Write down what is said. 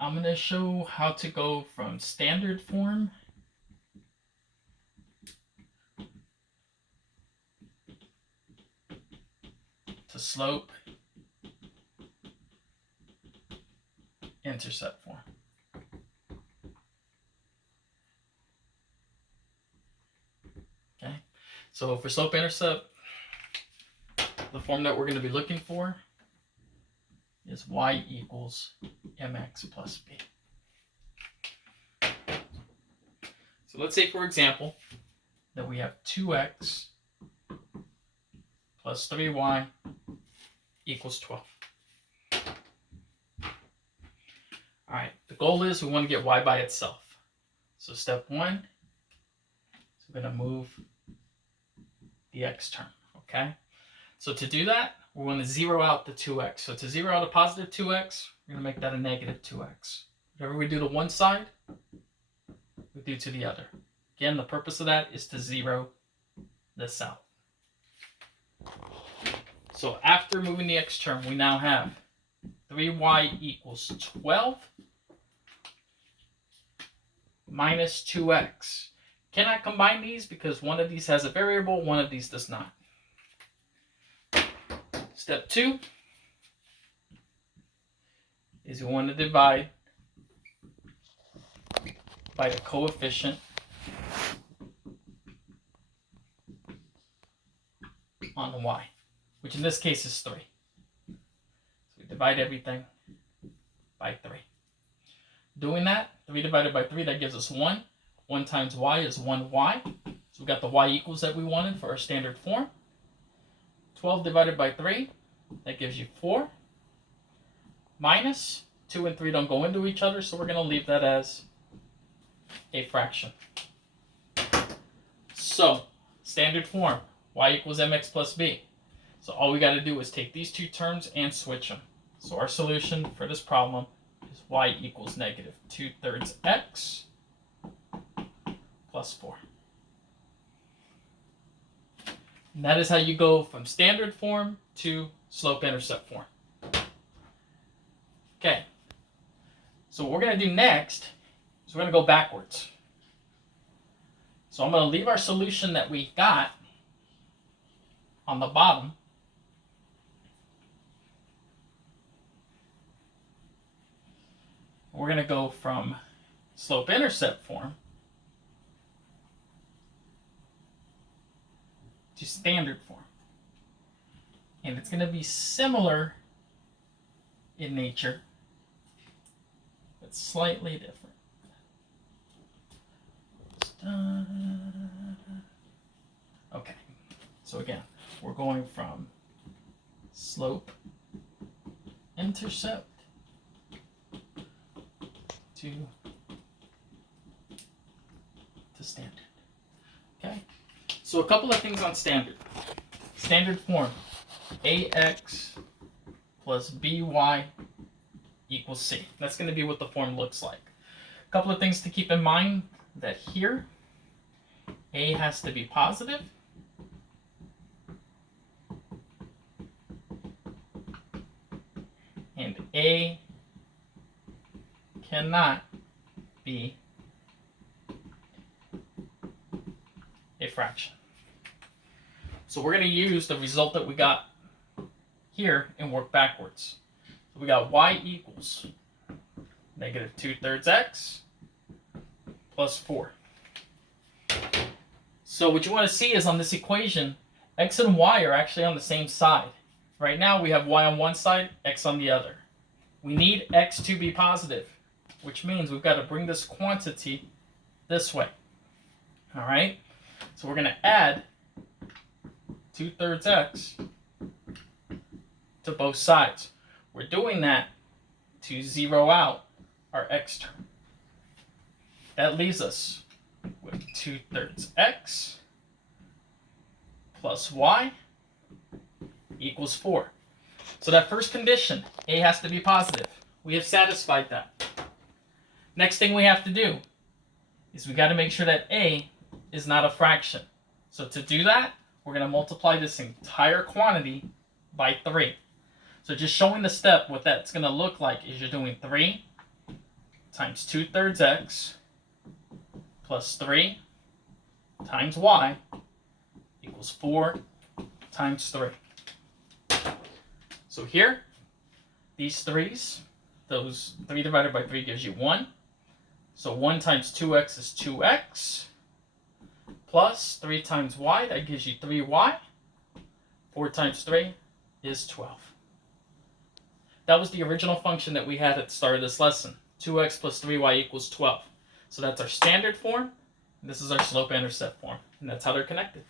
I'm going to show how to go from standard form to slope-intercept form. Okay, so for slope-intercept, the form that we're going to be looking for is y equals mx plus b. So let's say, for example, that we have 2x plus 3y equals 12. All right, the goal is we want to get y by itself. So step one is we're going to move the x term, okay? So to do that, we want to zero out the 2x. So to zero out a positive 2x, we're going to make that a negative 2x. Whatever we do to one side, we do to the other. Again, the purpose of that is to zero this out. So after moving the x term, we now have 3y equals 12 minus 2x. Cannot combine these because one of these has a variable, one of these does not. Step 2 is we want to divide by the coefficient on y, which in this case is 3. So we divide everything by 3. Doing that, 3 divided by 3, that gives us 1. 1 times y is 1y. So we got the y equals that we wanted for our standard form. 12 divided by 3, that gives you 4. Minus 2 and 3 don't go into each other, so we're going to leave that as a fraction. So, standard form, y equals mx plus b. So all we got to do is take these two terms and switch them. So our solution for this problem is y equals negative 2/3 x plus 4. And that is how you go from standard form to slope-intercept form. Okay, so what we're going to do next is we're going to go backwards. So I'm going to leave our solution that we got on the bottom. We're going to go from slope-intercept form to standard form. And it's going to be similar in nature, but slightly different. Okay, so again, we're going from slope-intercept to standard. Okay, so a couple of things on standard. Standard form, ax plus by equals c. That's going to be what the form looks like. A couple of things to keep in mind, that here a has to be positive, and a cannot be a fraction. So we're going to use the result that we got here and work backwards. So we got y equals negative 2/3 x plus 4. So what you want to see is on this equation, x and y are actually on the same side. Right now we have y on one side, x on the other. We need x to be positive, which means we've got to bring this quantity this way. All right? So we're going to add 2/3 x to both sides. We're doing that to zero out our x term. That leaves us with 2/3 x plus y equals 4. So that first condition, a has to be positive. We have satisfied that. Next thing we have to do is we got to make sure that a is not a fraction. So to do that, we're going to multiply this entire quantity by 3. So just showing the step, what that's going to look like is you're doing 3 times 2/3 x plus 3 times y equals 4 times 3. So here, these 3's, those 3 divided by 3 gives you 1. So 1 times 2x is 2x, plus 3 times y, that gives you 3y. 4 times 3 is 12. That was the original function that we had at the start of this lesson. 2x plus 3y equals 12. So that's our standard form, and this is our slope-intercept form, and that's how they're connected.